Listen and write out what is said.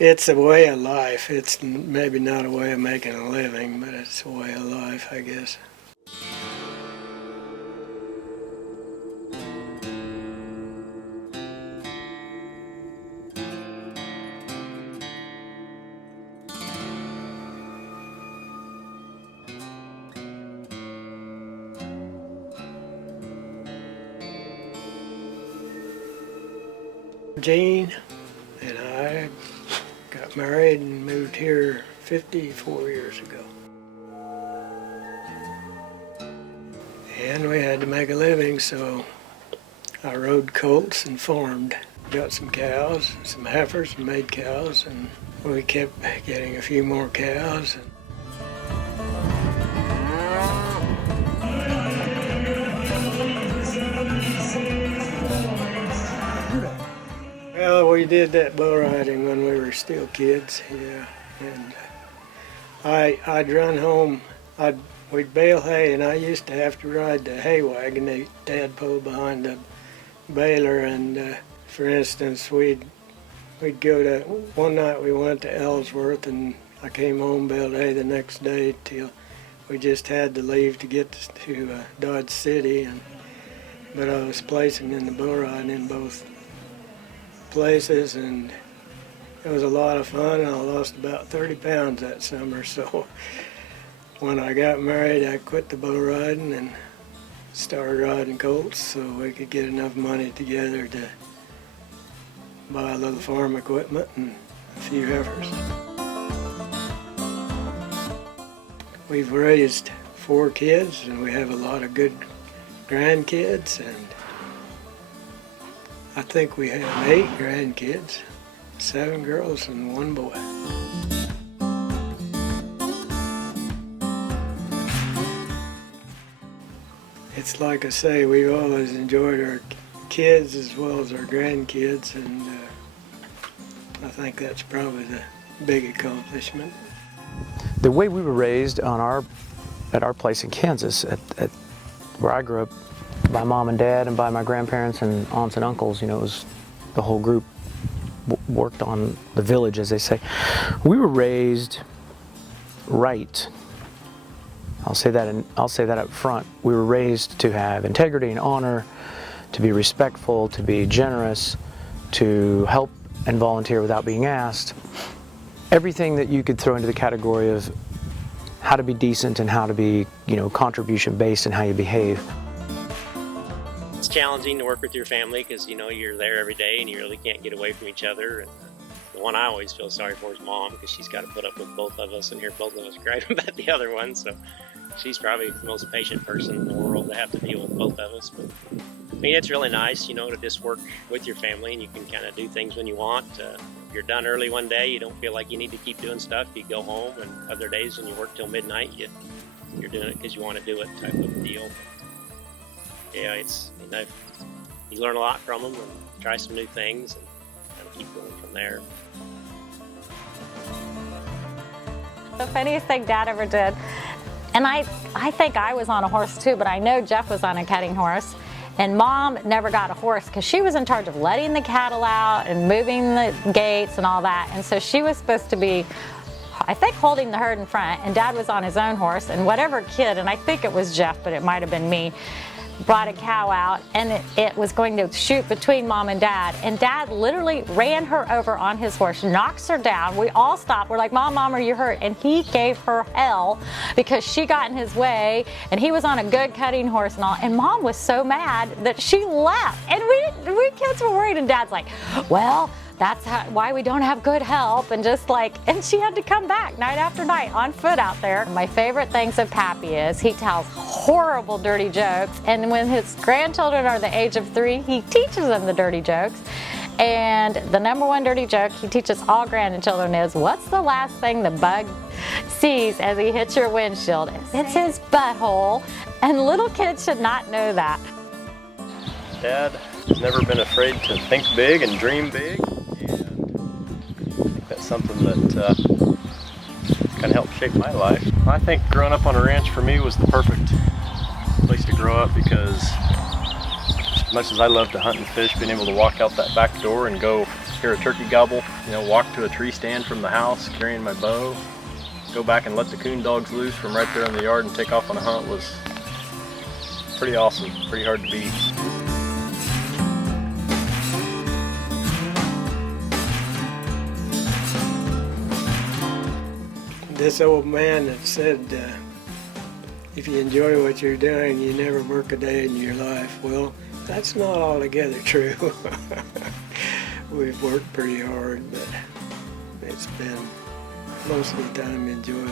It's a way of life. It's maybe not a way of making a living, but it's a way of life, I guess. Jean and I got married and moved here 54 years ago. And we had to make a living, so I rode colts and farmed. Got some cows, some heifers, and made cows, and we kept getting a few more cows. Well, we did that bull riding when we were still kids, yeah. And I'd run home, we'd bale hay, and I used to have to ride the hay wagon. Dad pulled behind the baler, and for instance, we'd go to, one night we went to Ellsworth, and I came home, baled hay the next day till we just had to leave to get to Dodge City, but I was placing in the bull riding in both places, and it was a lot of fun. I lost about 30 pounds that summer, so when I got married I quit the bull riding and started riding colts so we could get enough money together to buy a little farm equipment and a few heifers. We've raised 4 kids, and we have a lot of good grandkids, and I think we have 8 grandkids, 7 girls and 1 boy. It's like I say, we've always enjoyed our kids as well as our grandkids, and I think that's probably the big accomplishment. The way we were raised at our place in Kansas, at where I grew up, by mom and dad and by my grandparents and aunts and uncles, it was the whole group worked on the village, as they say. We were raised right. I'll say that up front. We were raised to have integrity and honor, to be respectful, to be generous, to help and volunteer without being asked. Everything that you could throw into the category of how to be decent and how to be, contribution based and how you behave. It's challenging to work with your family because you're there every day and you really can't get away from each other. And the one I always feel sorry for is Mom, because she's got to put up with both of us and hear both of us gripe about the other one. So she's probably the most patient person in the world to have to deal with both of us. But it's really nice, to just work with your family, and you can kind of do things when you want. If you're done early one day, you don't feel like you need to keep doing stuff. You go home, and other days when you work till midnight, you're doing it because you want to do it, type of deal. Yeah, it's you learn a lot from them and try some new things and kind of keep going from there. The funniest thing Dad ever did, and I think I was on a horse too, but I know Jeff was on a cutting horse, and Mom never got a horse because she was in charge of letting the cattle out and moving the gates and all that, and so she was supposed to be, I think, holding the herd in front, and Dad was on his own horse, and whatever kid, and I think it was Jeff, but it might have been me, brought a cow out, and it was going to shoot between Mom and Dad, and Dad literally ran her over on his horse, knocks her down. We all stopped. We're like, Mom, are you hurt? And he gave her hell because she got in his way, and he was on a good cutting horse and all, and Mom was so mad that she left, and we kids were worried, and Dad's like, well, that's why we don't have good help, and and she had to come back night after night on foot out there. My favorite things of Pappy is he tells horrible dirty jokes, and when his grandchildren are the age of 3, he teaches them the dirty jokes. And the #1 dirty joke he teaches all grandchildren is, what's the last thing the bug sees as he hits your windshield? It's his butthole, and little kids should not know that. Dad has never been afraid to think big and dream big. That's something that kind of helped shape my life. I think growing up on a ranch for me was the perfect place to grow up, because as much as I love to hunt and fish, being able to walk out that back door and go hear a turkey gobble, you know, walk to a tree stand from the house carrying my bow, go back and let the coon dogs loose from right there in the yard and take off on a hunt was pretty awesome, pretty hard to beat. This old man that said, if you enjoy what you're doing, you never work a day in your life. Well, that's not altogether true. We've worked pretty hard, but it's been most of the time enjoyable.